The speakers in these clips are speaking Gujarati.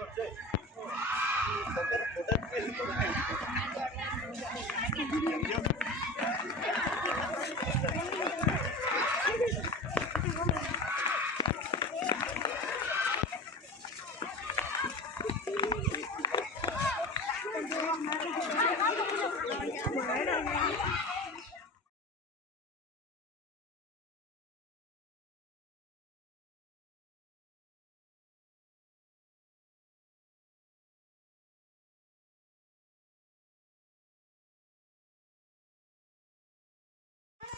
Thank you.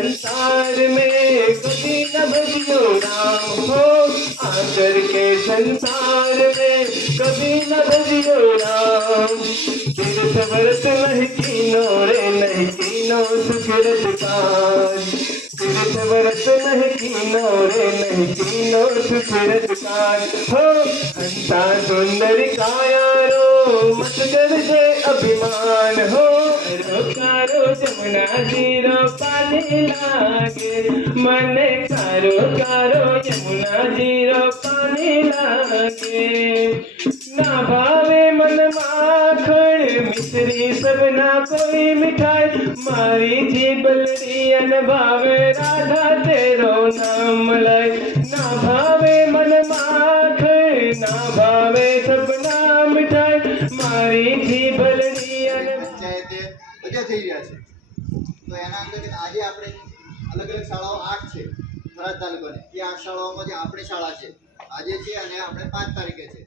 संसार में कभी न भजियो राम हो। आकर के संसार में कभी न भजियो राम। तीर्थ व्रत नहीं कीनो रे, नहीं कीनो सुखरत काज तीर्थ व्रत नहीं कीनो रे, नहीं कीनो सुखरत काज हो हंसा सुंदर कायारो, मत करजे अभिमान। हो ભાવે રાધા તેરો નામ લઈ ના ભાવે મન માખણ ના ભાવે સબના મીઠાઈ મારી જીબલડી થઈ રહ્યા છે. તો એના અંતર્ગત આજે આપણે અલગ અલગ શાળાઓ આઠ છે થરાદ તાલુકાની. એ આઠ શાળાઓમાં જે આપણી શાળા છે, આજે છે અને આપણે પાંચ તારીખે છે.